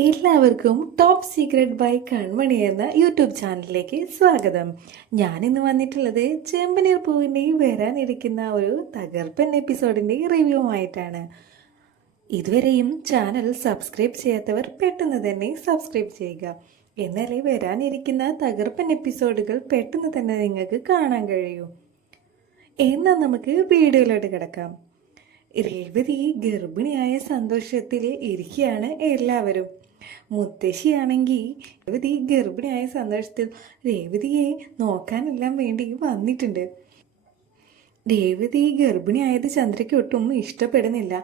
എല്ലാവർക്കും top secret by കൺമണി എന്ന YouTube ചാനലിലേക്ക് സ്വാഗതം. ഞാൻ ഇന്ന് വന്നിട്ടുള്ളത് ചെമ്പനീർ പൂവിന്റെ വരാനിരിക്കുന്ന ഒരു തകർപ്പൻ എപ്പിസോഡിന്റെ റിവ്യൂമായിട്ടാണ് ഇതുവരെയും ചാനൽ സബ്സ്ക്രൈബ് ചെയ്യാത്തവർ പെട്ടെന്ന് തന്നെ സബ്സ്ക്രൈബ് ചെയ്യുക. എന്നാലേ വരാനിരിക്കുന്ന തകർപ്പൻ എപ്പിസോഡുകൾ പെട്ടെന്ന് തന്നെ നിങ്ങൾക്ക് കാണാൻ കഴിയൂ. എന്നാൽ നമുക്ക് വീഡിയോയിലോട്ട് കിടക്കാം. രേവതി ഗർഭിണിയായ സന്തോഷത്തിൽ ഇരിക്കുകയാണ് എല്ലാവരും. മുത്തശ്ശിയാണെങ്കിൽ രേവതി ഗർഭിണിയായ സന്തോഷത്തിൽ രേവതിയെ നോക്കാനെല്ലാം വേണ്ടി വന്നിട്ടുണ്ട്. രേവതി ഗർഭിണിയായത് ചന്ദ്രയ്ക്ക് ഒട്ടും ഇഷ്ടപ്പെടുന്നില്ല.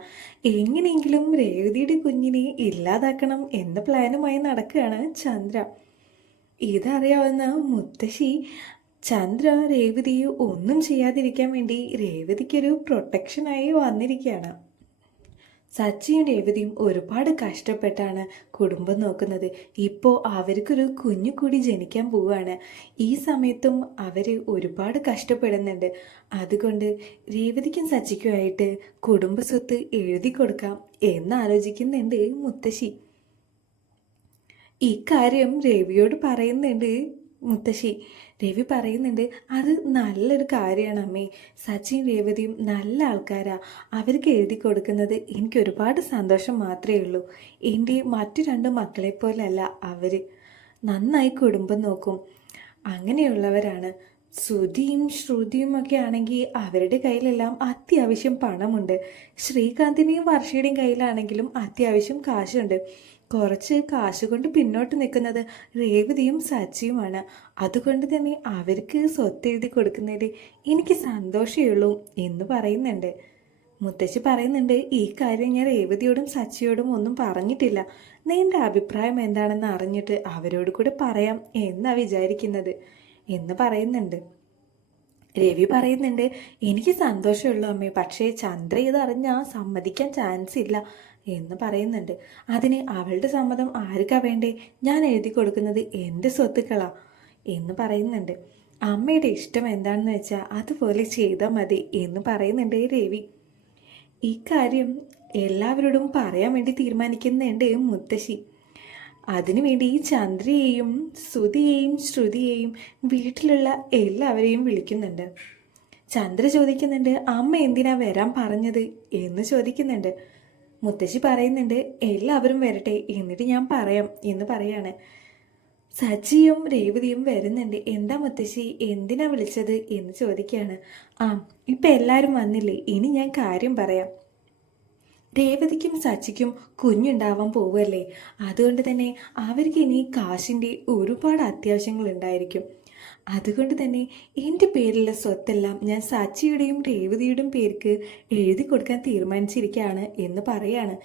എങ്ങനെയെങ്കിലും രേവതിയുടെ കുഞ്ഞിനെ ഇല്ലാതാക്കണം എന്ന പ്ലാനുമായി നടക്കുകയാണ് ചന്ദ്ര. ഇതറിയാവുന്ന മുത്തശ്ശി ചന്ദ്ര രേവതിയെ ഒന്നും ചെയ്യാതിരിക്കാൻ വേണ്ടി രേവതിക്കൊരു പ്രൊട്ടക്ഷനായി വന്നിരിക്കുകയാണ്. സച്ചിയും രേവതിയും ഒരുപാട് കഷ്ടപ്പെട്ടാണ് കുടുംബം നോക്കുന്നത്. ഇപ്പോൾ അവർക്കൊരു കുഞ്ഞു കൂടി ജനിക്കാൻ പോവുകയാണ്. ഈ സമയത്തും അവർ ഒരുപാട് കഷ്ടപ്പെടുന്നുണ്ട്. അതുകൊണ്ട് രേവതിക്കും സച്ചിക്കുമായിട്ട് കുടുംബ സ്വത്ത് എഴുതി കൊടുക്കാം എന്നാലോചിക്കുന്നുണ്ട് മുത്തശ്ശി. ഇക്കാര്യം രവിയോട് പറയുന്നുണ്ട് മുത്തശ്ശി. രവി പറയുന്നുണ്ട് അത് നല്ലൊരു കാര്യമാണ് അമ്മേ. സച്ചിൻ രേവതിയും നല്ല ആൾക്കാരാ. അവർക്ക് എഴുതി കൊടുക്കുന്നത് എനിക്ക് ഒരുപാട് സന്തോഷം മാത്രമേ ഉള്ളൂ. എന്റെ മറ്റു രണ്ട് മക്കളെ പോലല്ല അവർ നന്നായി കുടുംബം നോക്കും. അങ്ങനെയുള്ളവരാണ്. ശ്രുതിയും ശ്രുതിയും ഒക്കെ ആണെങ്കിൽ അവരുടെ കയ്യിലെല്ലാം അത്യാവശ്യം പണമുണ്ട്. ശ്രീകാന്തിന്റെയും വർഷയുടെയും കയ്യിലാണെങ്കിലും അത്യാവശ്യം കാശുണ്ട്. കുറച്ച് കാശ് കൊണ്ട് പിന്നോട്ട് നിൽക്കുന്നത് രേവതിയും സച്ചിയുമാണ്. അതുകൊണ്ട് തന്നെ അവർക്ക് സ്വത്ത് എഴുതി കൊടുക്കുന്നതിൽ എനിക്ക് സന്തോഷമുള്ളൂ എന്ന് പറയുന്നുണ്ട്. മുത്തശ്ശി പറയുന്നുണ്ട് ഈ കാര്യം ഞാൻ രേവതിയോടും സച്ചിയോടും ഒന്നും പറഞ്ഞിട്ടില്ല. നിന്റെ അഭിപ്രായം എന്താണെന്ന് അറിഞ്ഞിട്ട് അവരോട് കൂടെ പറയാം എന്നാ വിചാരിക്കുന്നത് എന്ന് പറയുന്നുണ്ട്. രവി പറയുന്നുണ്ട് എനിക്ക് സന്തോഷമുള്ളൂ അമ്മേ പക്ഷേ ചന്ദ്ര ഇതറിഞ്ഞാൽ സമ്മതിക്കാൻ ചാൻസ് ഇല്ല. എന്ന് പറയുന്നുണ്ട്. അതിന് അവളുടെ സമ്മതം ആർക്കാ വേണ്ടേ? ഞാൻ എഴുതി കൊടുക്കുന്നത് എന്റെ സ്വത്തുക്കളാ എന്ന് പറയുന്നുണ്ട്. അമ്മയുടെ ഇഷ്ടം എന്താണെന്ന് വെച്ചാൽ അതുപോലെ ചെയ്താൽ മതി എന്ന് പറയുന്നുണ്ട് രവി. ഇക്കാര്യം എല്ലാവരോടും പറയാൻ വേണ്ടി തീരുമാനിക്കുന്നുണ്ട് മുത്തശ്ശി. അതിനുവേണ്ടി ഈ ചന്ദ്രയെയും ശ്രുതിയെയും ശ്രുതിയെയും വീട്ടിലുള്ള എല്ലാവരെയും വിളിക്കുന്നുണ്ട്. ചന്ദ്ര ചോദിക്കുന്നുണ്ട് അമ്മ എന്തിനാ വരാൻ പറഞ്ഞത്? എന്ന് ചോദിക്കുന്നുണ്ട്. മുത്തശ്ശി പറയുന്നുണ്ട് എല്ലാവരും വരട്ടെ എന്നിട്ട് ഞാൻ പറയാം എന്ന് പറയാണ്. സച്ചിയും രേവതിയും വരുന്നുണ്ട് എന്താ മുത്തശ്ശി എന്തിനാ വിളിച്ചത്? എന്ന് ചോദിക്കുകയാണ്. ആ ഇപ്പം എല്ലാവരും വന്നില്ലേ ഇനി ഞാൻ കാര്യം പറയാം. രേവതിക്കും സച്ചിക്കും കുഞ്ഞുണ്ടാവാൻ പോവല്ലേ അതുകൊണ്ട് തന്നെ അവർക്ക് ഇനി കാശിന്റെ ഒരുപാട് അത്യാവശ്യങ്ങൾ ഉണ്ടായിരിക്കും. അതുകൊണ്ട് തന്നെ എന്റെ പേരിലുള്ള സ്വത്തെല്ലാം ഞാൻ സാച്ചിയുടെയും രേവതിയുടെയും പേർക്ക് എഴുതി കൊടുക്കാൻ തീരുമാനിച്ചിരിക്കുകയാണ് എന്ന് പറയാണ്.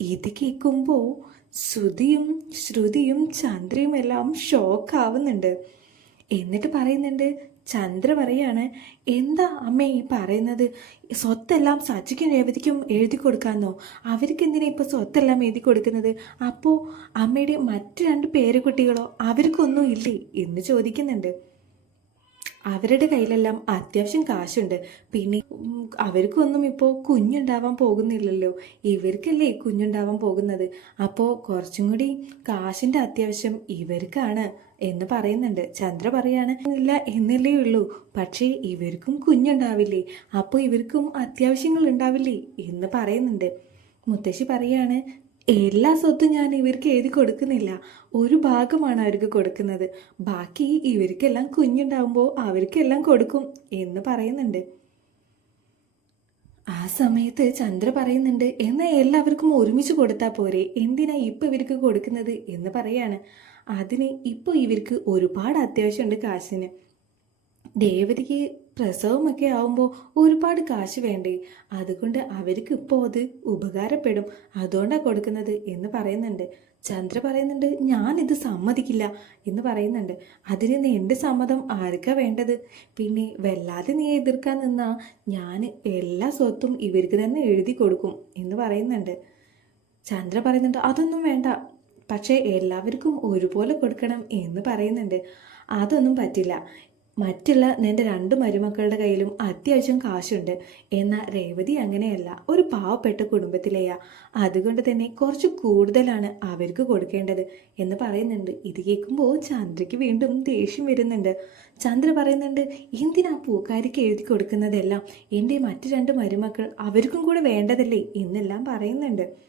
ഇത് കേൾക്കുമ്പോൾ ശ്രുതിയും ശ്രുതിയും ചന്ദ്രയും എല്ലാം ഷോക്കാവുന്നുണ്ട് എന്നിട്ട് പറയുന്നുണ്ട് ചന്ദ്ര പറയാണ് എന്താ അമ്മ ഈ പറയുന്നത്? സ്വത്തെല്ലാം സച്ചിക്ക് രേവതിക്കും എഴുതി കൊടുക്കാമെന്നോ അവർക്ക് എന്തിനാ ഇപ്പോൾ സ്വത്തെല്ലാം എഴുതി കൊടുക്കുന്നത്? അപ്പോൾ അമ്മയുടെ മറ്റു രണ്ട് പേരക്കുട്ടികളോ അവർക്കൊന്നും ഇല്ലേ? എന്ന് ചോദിക്കുന്നുണ്ട്. അവരുടെ കയ്യിലെല്ലാം അത്യാവശ്യം കാശുണ്ട്. പിന്നെ അവർക്കൊന്നും ഇപ്പോൾ കുഞ്ഞുണ്ടാവാൻ പോകുന്നില്ലല്ലോ. ഇവർക്കല്ലേ കുഞ്ഞുണ്ടാവാൻ പോകുന്നത്? അപ്പോൾ കുറച്ചും കൂടി കാശിന്റെ അത്യാവശ്യം ഇവർക്കാണ് എന്ന് പറയുന്നുണ്ട്. ചന്ദ്ര പറയാണ് ഇല്ല എന്നല്ലേ ഉള്ളൂ. പക്ഷേ ഇവർക്കും കുഞ്ഞുണ്ടാവില്ലേ. അപ്പോൾ ഇവർക്കും അത്യാവശ്യങ്ങൾ ഉണ്ടാവില്ലേ? എന്ന് പറയുന്നുണ്ട്. മുത്തശ്ശി പറയാണ് എല്ലാ സ്വത്തും ഞാൻ ഇവർക്ക് എഴുതി കൊടുക്കുന്നില്ല. ഒരു ഭാഗമാണ് അവർക്ക് കൊടുക്കുന്നത്. ബാക്കി ഇവർക്കെല്ലാം കുഞ്ഞുണ്ടാവുമ്പോൾ അവർക്കെല്ലാം കൊടുക്കും എന്ന് പറയുന്നുണ്ട്. ആ സമയത്ത് ചന്ദ്ര പറയുന്നുണ്ട് എന്നാൽ എല്ലാവർക്കും ഒരുമിച്ച് കൊടുത്താൽ പോരെ. എന്തിനാ ഇപ്പം ഇവർക്ക് കൊടുക്കുന്നത്? എന്ന് പറയാണ്. അതിന് ഇപ്പോൾ ഇവർക്ക് ഒരുപാട് അത്യാവശ്യമുണ്ട് കാശിന്. ദേവതയ്ക്ക് പ്രസവമൊക്കെ ആവുമ്പോൾ ഒരുപാട് കാശ് വേണ്ടേ? അതുകൊണ്ട് അവർക്ക് ഇപ്പോൾ അത് ഉപകാരപ്പെടും. അതുകൊണ്ടാണ് കൊടുക്കുന്നത് എന്ന് പറയുന്നുണ്ട്. ചന്ദ്ര പറയുന്നുണ്ട് ഞാനിത് സമ്മതിക്കില്ല എന്ന് പറയുന്നുണ്ട്. അതിന് നീ എന്റെ സമ്മതം ആർക്കാ വേണ്ടത്? പിന്നെ വല്ലാതെ നീ എതിർക്കാൻ നിന്നാ ഞാൻ എല്ലാ സ്വത്തും ഇവർക്ക് തന്നെ എഴുതി കൊടുക്കും എന്ന് പറയുന്നുണ്ട്. ചന്ദ്ര പറയുന്നുണ്ട് അതൊന്നും വേണ്ട. പക്ഷേ എല്ലാവർക്കും ഒരുപോലെ കൊടുക്കണം എന്ന് പറയുന്നുണ്ട്. അതൊന്നും പറ്റില്ല. മറ്റുള്ള നിന്റെ രണ്ട് മരുമക്കളുടെ കയ്യിലും അത്യാവശ്യം കാശുണ്ട്. എന്നാൽ രേവതി അങ്ങനെയല്ല ഒരു പാവപ്പെട്ട കുടുംബത്തിലെയാ. അതുകൊണ്ട് തന്നെ കുറച്ച് കൂടുതലാണ് അവർക്ക് കൊടുക്കേണ്ടത് എന്ന് പറയുന്നുണ്ട്. ഇത് കേൾക്കുമ്പോൾ ചന്ദ്രയ്ക്ക് വീണ്ടും ദേഷ്യം വരുന്നുണ്ട്. ചന്ദ്ര പറയുന്നുണ്ട് എന്തിനാ പൂക്കാരിക്ക് എഴുതി കൊടുക്കുന്നതെല്ലാം? എന്റെ മറ്റു രണ്ട് മരുമക്കൾ അവർക്കും കൂടെ വേണ്ടതല്ലേ? എന്നെല്ലാം പറയുന്നുണ്ട്.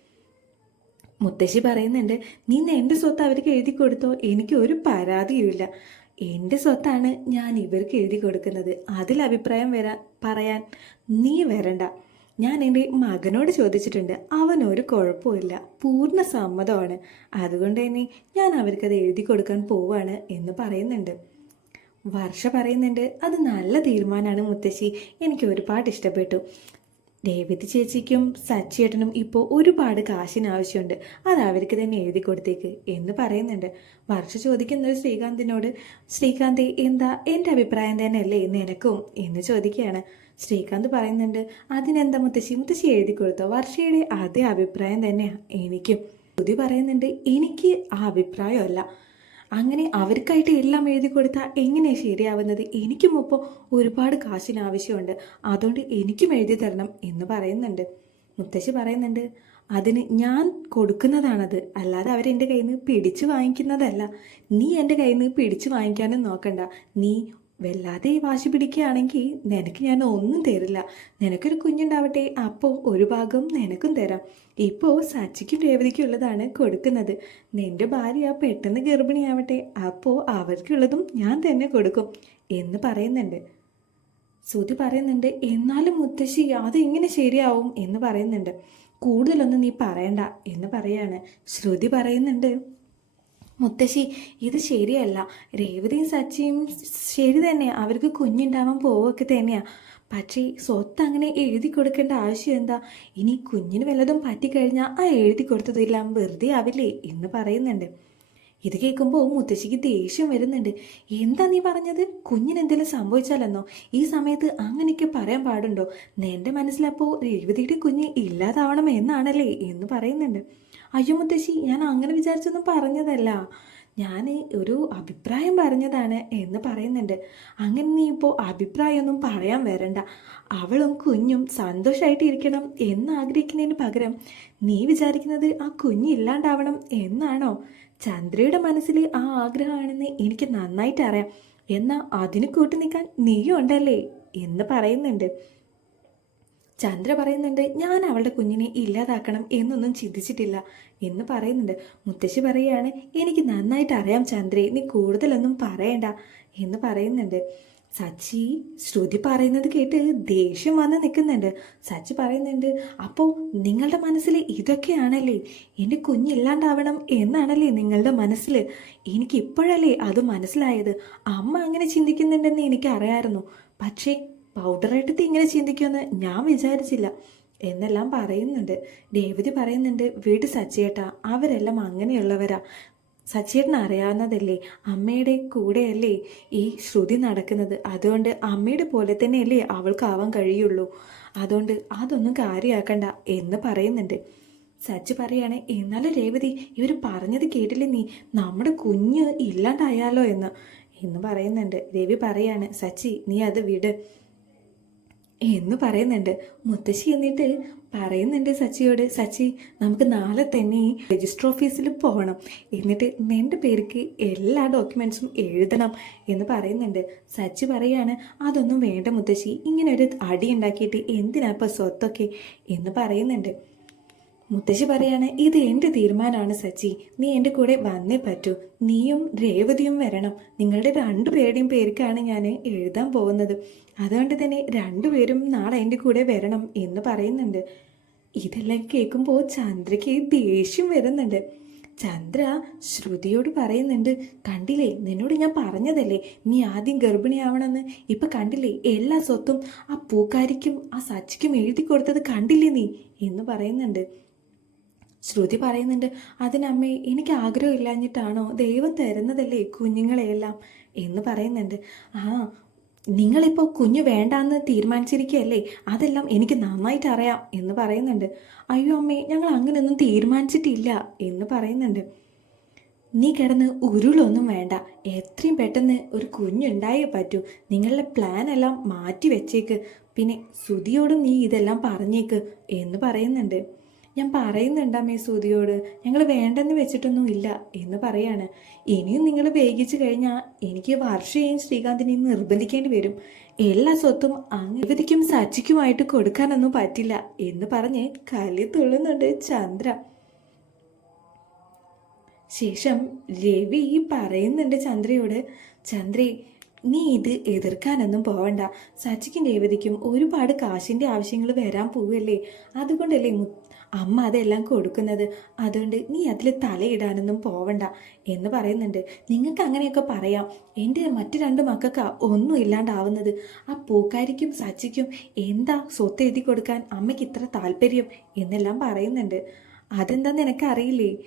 മുത്തശ്ശി പറയുന്നുണ്ട് നീ എന്റെ സ്വത്ത് അവർക്ക് എഴുതി കൊടുത്തോ? എനിക്ക് ഒരു പരാതിയുമില്ല. എന്റെ സ്വത്താണ് ഞാൻ ഇവർക്ക് എഴുതി കൊടുക്കുന്നത്. അതിൽ അഭിപ്രായം വരാൻ പറയാൻ നീ വരണ്ട. ഞാൻ എന്റെ മകനോട് ചോദിച്ചിട്ടുണ്ട്. അവനൊരു കുഴപ്പമില്ല പൂർണ സമ്മതമാണ്. അതുകൊണ്ട് തന്നെ ഞാൻ അവർക്കത് എഴുതി കൊടുക്കാൻ പോവാണ് എന്ന് പറയുന്നുണ്ട്. വർഷ പറയുന്നുണ്ട്. അത് നല്ല തീരുമാനമാണ് മുത്തശ്ശി. എനിക്ക് ഒരുപാട് ഇഷ്ടപ്പെട്ടു. രേവതി ചേച്ചിക്കും സച്ചിയേട്ടനും ഇപ്പോൾ ഒരുപാട് കാശിന് ആവശ്യമുണ്ട്. അത് അവർക്ക് തന്നെ എഴുതി കൊടുത്തേക്ക് എന്ന് പറയുന്നുണ്ട്. വർഷ ചോദിക്കുന്നത് ശ്രീകാന്തിനോട് ശ്രീകാന്ത് എന്താ എന്റെ അഭിപ്രായം തന്നെയല്ലേ നിനക്കും? എന്ന് ചോദിക്കുകയാണ്. ശ്രീകാന്ത് പറയുന്നുണ്ട് അതിനെന്താ മുത്തശ്ശി? മുത്തശ്ശി എഴുതി കൊടുത്തോ? വർഷയുടെ അതേ അഭിപ്രായം തന്നെയാണ് എനിക്കും. ശ്രുതി പറയുന്നുണ്ട് എനിക്ക് ആ അഭിപ്രായമല്ല. അങ്ങനെ അവർക്കായിട്ട് എല്ലാം എഴുതി കൊടുത്താൽ എങ്ങനെയാണ് ശരിയാവുന്നത്? എനിക്കും ഇപ്പോൾ ഒരുപാട് കാശിന് ആവശ്യമുണ്ട്. അതുകൊണ്ട് എനിക്കും എഴുതി തരണം എന്ന് പറയുന്നുണ്ട്. മുത്തശ്ശി പറയുന്നുണ്ട് അതിന് ഞാൻ കൊടുക്കുന്നതാണത്. അല്ലാതെ അവരെന്റെ കയ്യിൽ നിന്ന് പിടിച്ചു വാങ്ങിക്കുന്നതല്ല. നീ എന്റെ കയ്യിൽ നിന്ന് പിടിച്ചു വാങ്ങിക്കാനും നോക്കണ്ട. നീ വല്ലാതെ വാശി പിടിക്കുകയാണെങ്കിൽ നിനക്ക് ഞാൻ ഒന്നും തരില്ല. നിനക്കൊരു കുഞ്ഞുണ്ടാവട്ടെ. അപ്പോൾ ഒരു ഭാഗം നിനക്കും തരാം. ഇപ്പോൾ സച്ചിക്കും രേവതിക്കും ഉള്ളതാണ് കൊടുക്കുന്നത്. നിന്റെ ഭാര്യ പെട്ടെന്ന് ഗർഭിണിയാവട്ടെ. അപ്പോൾ അവർക്കുള്ളതും ഞാൻ തന്നെ കൊടുക്കും എന്ന് പറയുന്നുണ്ട്. ശ്രുതി പറയുന്നുണ്ട് എന്നാലും മുത്തശ്ശി അതെങ്ങനെ ശരിയാവും എന്ന് പറയുന്നുണ്ട്. കൂടുതലൊന്നും നീ പറയണ്ട എന്ന് പറയാണ്. ശ്രുതി പറയുന്നുണ്ട് മുത്തശ്ശി ഇത് ശരിയല്ല. രേവതിയും സച്ചിയും ശരി തന്നെ അവർക്ക് കുഞ്ഞുണ്ടാവാൻ പോവുകയൊക്കെ തന്നെയാ. പക്ഷേ സ്വത്ത് അങ്ങനെ എഴുതി കൊടുക്കേണ്ട ആവശ്യം എന്താ? ഇനി കുഞ്ഞിന് വല്ലതും പറ്റിക്കഴിഞ്ഞാൽ ആ എഴുതി കൊടുത്തതെല്ലാം വെറുതെ ആവില്ലേ എന്ന് പറയുന്നുണ്ട്. ഇത് കേൾക്കുമ്പോൾ മുത്തശ്ശിക്ക് ദേഷ്യം വരുന്നുണ്ട്. എന്താ നീ പറഞ്ഞത്? കുഞ്ഞിന് എന്തെങ്കിലും സംഭവിച്ചാലെന്നോ? ഈ സമയത്ത് അങ്ങനെയൊക്കെ പറയാൻ പാടുണ്ടോ? നിന്റെ മനസ്സിലപ്പോൾ രേവതിയുടെ കുഞ്ഞ് ഇല്ലാതാവണം എന്നാണല്ലേ എന്ന് പറയുന്നുണ്ട്. അയ്യോ മുത്തശ്ശി ഞാൻ അങ്ങനെ വിചാരിച്ചൊന്നും പറഞ്ഞതല്ല. ഞാൻ ഒരു അഭിപ്രായം പറഞ്ഞതാണ് എന്ന് പറയുന്നുണ്ട്. അങ്ങനെ നീ ഇപ്പോൾ അഭിപ്രായമൊന്നും പറയാൻ വരണ്ട. അവളും കുഞ്ഞും സന്തോഷമായിട്ട് ഇരിക്കണം എന്ന് ആഗ്രഹിക്കുന്നതിന് പകരം നീ വിചാരിക്കുന്നത് ആ കുഞ്ഞ് ഇല്ലാണ്ടാവണം എന്നാണോ? ചന്ദ്രയുടെ മനസ്സിൽ ആ ആഗ്രഹമാണെന്ന് എനിക്ക് നന്നായിട്ട് അറിയാം. എന്നാൽ അതിന് കൂട്ടി നിൽക്കാൻ നീയും ഉണ്ടല്ലേ? എന്ന് പറയുന്നുണ്ട്. ചന്ദ്ര പറയുന്നുണ്ട് ഞാൻ അവളുടെ കുഞ്ഞിനെ ഇല്ലാതാക്കണം എന്നൊന്നും ചിന്തിച്ചിട്ടില്ല എന്ന് പറയുന്നുണ്ട്. മുത്തശ്ശി പറയുകയാണ് എനിക്ക് നന്നായിട്ട് അറിയാം ചന്ദ്രേ നീ കൂടുതലൊന്നും പറയണ്ട എന്ന് പറയുന്നുണ്ട്. സച്ചി ശ്രുതി പറയുന്നത് കേട്ട് ദേഷ്യം വന്ന് നിൽക്കുന്നുണ്ട്. സച്ചി പറയുന്നുണ്ട് അപ്പോൾ നിങ്ങളുടെ മനസ്സിൽ ഇതൊക്കെയാണല്ലേ? എന്റെ കുഞ്ഞില്ലാണ്ടാവണം എന്നാണല്ലേ നിങ്ങളുടെ മനസ്സിൽ എനിക്ക് ഇപ്പോഴല്ലേ അത് മനസ്സിലായത്? അമ്മ അങ്ങനെ ചിന്തിക്കുന്നുണ്ടെന്ന് എനിക്ക് അറിയാമായിരുന്നു പക്ഷേ പൗഡറായിട്ട് ഇങ്ങനെ ചിന്തിക്കുമെന്ന് ഞാൻ വിചാരിച്ചില്ല. എന്നെല്ലാം പറയുന്നുണ്ട്. രേവതി പറയുന്നുണ്ട് വീട് സച്ചേട്ടാ അവരെല്ലാം അങ്ങനെയുള്ളവരാ. സച്ചേട്ടൻ അറിയാവുന്നതല്ലേ? അമ്മയുടെ കൂടെയല്ലേ ഈ ശ്രുതി നടക്കുന്നത്. അതുകൊണ്ട് അമ്മയുടെ പോലെ തന്നെയല്ലേ അവൾക്കാവാൻ കഴിയുള്ളൂ. അതുകൊണ്ട് അതൊന്നും കാര്യമാക്കണ്ട എന്ന് പറയുന്നുണ്ട്. സച്ച് പറയാണ് എന്നാലും രേവതി ഇവർ പറഞ്ഞത് കേട്ടില്ലേ നീ? നമ്മുടെ കുഞ്ഞ് ഇല്ലാണ്ടായാലോ എന്ന്. എന്ന് പറയുന്നുണ്ട്. രവി പറയാണ് സച്ചി നീ അത് വിട്. എന്ന് പറയുന്നുണ്ട്. മുത്തശ്ശി എന്നിട്ട് പറയുന്നുണ്ട് സച്ചിയോട് സച്ചി നമുക്ക് നാളെ തന്നെ രജിസ്റ്റർ ഓഫീസിൽ പോകണം. എന്നിട്ട് നിന്റെ പേർക്ക് എല്ലാ ഡോക്യുമെൻസും എഴുതണം എന്ന് പറയുന്നുണ്ട്. സച്ചി പറയാണ് അതൊന്നും വേണ്ട മുത്തശ്ശി ഇങ്ങനെ ഒരു അടി ഉണ്ടാക്കിയിട്ട് എന്തിനാ ഇപ്പോൾ സ്വത്തൊക്കെ? എന്ന് പറയുന്നുണ്ട്. മുത്തശ്ശി പറയാണ് ഇത് എന്റെ തീരുമാനമാണ് സച്ചി. നീ എന്റെ കൂടെ വന്നേ പറ്റൂ. നീയും രേവതിയും വരണം. നിങ്ങളുടെ രണ്ടുപേരുടെയും പേർക്കാണ് ഞാൻ എഴുതാൻ പോകുന്നത്. അതുകൊണ്ട് തന്നെ രണ്ടുപേരും നാളെ എന്റെ കൂടെ വരണം എന്ന് പറയുന്നുണ്ട്. ഇതെല്ലാം കേൾക്കുമ്പോൾ ചന്ദ്രയ്ക്ക് ദേഷ്യം വരുന്നുണ്ട്. ചന്ദ്ര ശ്രുതിയോട് പറയുന്നുണ്ട് കണ്ടില്ലേ നിന്നോട് ഞാൻ പറഞ്ഞതല്ലേ? നീ ആദ്യം ഗർഭിണിയാവണമെന്ന്. ഇപ്പൊ കണ്ടില്ലേ എല്ലാ സ്വത്തും ആ പൂക്കാരിക്കും ആ സച്ചിക്കും എഴുതി കൊടുത്തത് കണ്ടില്ലേ നീ? എന്ന് പറയുന്നുണ്ട്. ശ്രുതി പറയുന്നുണ്ട് അതിനമ്മേ എനിക്ക് ആഗ്രഹം ആഗ്രഹമില്ലാഞ്ഞിട്ടാണോ ദൈവം തരുന്നതല്ലേ കുഞ്ഞുങ്ങളെയെല്ലാം? എന്ന് പറയുന്നുണ്ട് ആ നിങ്ങളിപ്പോൾ കുഞ്ഞു വേണ്ടാന്ന് തീരുമാനിച്ചിരിക്കുകയല്ലേ? അതെല്ലാം എനിക്ക് നന്നായിട്ട് അറിയാം എന്ന് പറയുന്നുണ്ട് അയ്യോ അമ്മേ ഞങ്ങൾ അങ്ങനെയൊന്നും തീരുമാനിച്ചിട്ടില്ല എന്ന് പറയുന്നുണ്ട് നീ കിടന്ന് ഉരുളൊന്നും വേണ്ട എത്രയും പെട്ടെന്ന് ഒരു കുഞ്ഞുണ്ടായേ പറ്റൂ നിങ്ങളുടെ പ്ലാൻ എല്ലാം മാറ്റി വെച്ചേക്ക് പിന്നെ സുതിയോടും നീ ഇതെല്ലാം പറഞ്ഞേക്ക് എന്ന് പറയുന്നുണ്ട് ഞാൻ പറയുന്നുണ്ട് അമ്മേ സൂതിയോട് ഞങ്ങൾ വേണ്ടെന്ന് വെച്ചിട്ടൊന്നും ഇല്ല എന്ന് പറയാണ്. ഇനിയും നിങ്ങൾ വേഗിച്ചു കഴിഞ്ഞാൽ എനിക്ക് വർഷയും ശ്രീകാന്തിനെയും നിർബന്ധിക്കേണ്ടി വരും. എല്ലാ സ്വത്തും അങ്ങ് സച്ചിക്കുമായിട്ട് കൊടുക്കാനൊന്നും പറ്റില്ല എന്ന് പറഞ്ഞ് കലി തുള്ളുന്നുണ്ട് ചന്ദ്ര. ശേഷം രവി പറയുന്നുണ്ട് ചന്ദ്രയോട് ചന്ദ്രേ നീ ഇത് എതിർക്കാനൊന്നും പോവണ്ട. സച്ചിക്കും രേവതിക്കും ഒരുപാട് കാശിന്റെ ആവശ്യങ്ങൾ വരാൻ പോവുകയല്ലേ? അതുകൊണ്ടല്ലേ അമ്മ അതെല്ലാം കൊടുക്കുന്നത്. അതുകൊണ്ട് നീ അതിൽ തലയിടാനൊന്നും പോവണ്ട എന്ന് പറയുന്നുണ്ട്. നിങ്ങൾക്ക് അങ്ങനെയൊക്കെ പറയാം. എന്റെ മറ്റു രണ്ട് മക്കൾക്ക് ഒന്നും ഇല്ലാണ്ടാവുന്നത്. ആ പൂക്കാരിക്കും സച്ചിക്കും എന്താ സ്വത്ത് എഴുതി കൊടുക്കാൻ അമ്മയ്ക്ക് ഇത്ര താല്പര്യം എന്നെല്ലാം പറയുന്നുണ്ട്. അതെന്താന്ന് എനിക്കറിയില്ലേ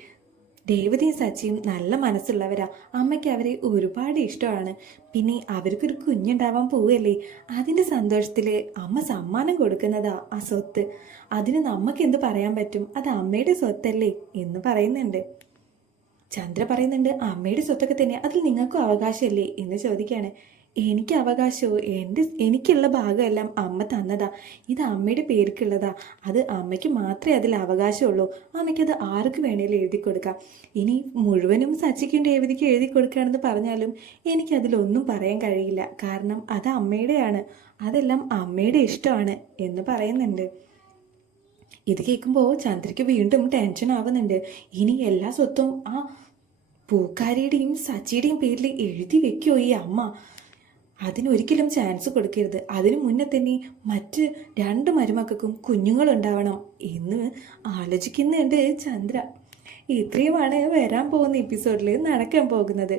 രേവതിയും സച്ചിയും നല്ല മനസ്സുള്ളവരാ. അമ്മയ്ക്ക് അവരെ ഒരുപാട് ഇഷ്ടമാണ്. പിന്നെ അവർക്കൊരു കുഞ്ഞുണ്ടാവാൻ പോവുകയല്ലേ? അതിന്റെ സന്തോഷത്തിൽ അമ്മ സമ്മാനം കൊടുക്കുന്നതാ ആ സ്വത്ത്. അതിന് നമുക്ക് എന്ത് പറയാൻ പറ്റും? അത് അമ്മയുടെ സ്വത്തല്ലേ എന്ന് പറയുന്നുണ്ട്. ചന്ദ്ര പറയുന്നുണ്ട് അമ്മയുടെ സ്വത്തൊക്കെ തന്നെ അതിൽ നിങ്ങൾക്കും അവകാശമല്ലേ? എന്ന് ചോദിക്കുകയാണ് എനിക്ക് അവകാശവും എന്റെ എനിക്കുള്ള ഭാഗമെല്ലാം അമ്മ തന്നതാ. ഇത് അമ്മയുടെ പേർക്കുള്ളതാ അത് അമ്മയ്ക്ക് മാത്രമേ അതിൽ അവകാശമുള്ളൂ. അമ്മയ്ക്കത് ആർക്ക് വേണേലും എഴുതി കൊടുക്കാം. ഇനി മുഴുവനും സച്ചിക്കും രേവതിക്കും എഴുതി കൊടുക്കുകയാണെന്ന് പറഞ്ഞാലും എനിക്കതിലൊന്നും പറയാൻ കഴിയില്ല. കാരണം അത് അമ്മയുടെയാണ്. അതെല്ലാം അമ്മയുടെ ഇഷ്ടമാണ് എന്ന് പറയുന്നുണ്ട്. ഇത് കേൾക്കുമ്പോൾ ചന്ദ്രയ്ക്ക് വീണ്ടും ടെൻഷൻ ആവുന്നുണ്ട്. ഇനി എല്ലാ സ്വത്തും ആ പൂക്കാരിയുടെയും സച്ചിയുടെയും പേരിൽ എഴുതി വെക്കുമോ ഈ അമ്മ? അതിനൊരിക്കലും ചാൻസ് കൊടുക്കരുത്. അതിനു മുന്നേ തന്നെ മറ്റ് രണ്ട് മരുമക്കൾക്കും കുഞ്ഞുങ്ങളുണ്ടാവണം എന്ന് ആലോചിക്കുന്നുണ്ട് ചന്ദ്ര. ഇത്രയുമാണ് വരാൻ പോകുന്ന എപ്പിസോഡിൽ നടക്കാൻ പോകുന്നത്.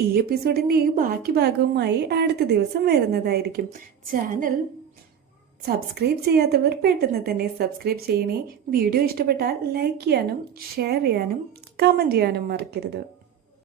ഈ എപ്പിസോഡിന്റെ ഈ ബാക്കി ഭാഗവുമായി അടുത്ത ദിവസം വരുന്നതായിരിക്കും. ചാനൽ സബ്സ്ക്രൈബ് ചെയ്യാത്തവർ പെട്ടെന്ന് തന്നെ സബ്സ്ക്രൈബ് ചെയ്യണേ. വീഡിയോ ഇഷ്ടപ്പെട്ടാൽ ലൈക്ക് ചെയ്യാനും ഷെയർ ചെയ്യാനും കമന്റ് ചെയ്യാനും മറക്കരുത്.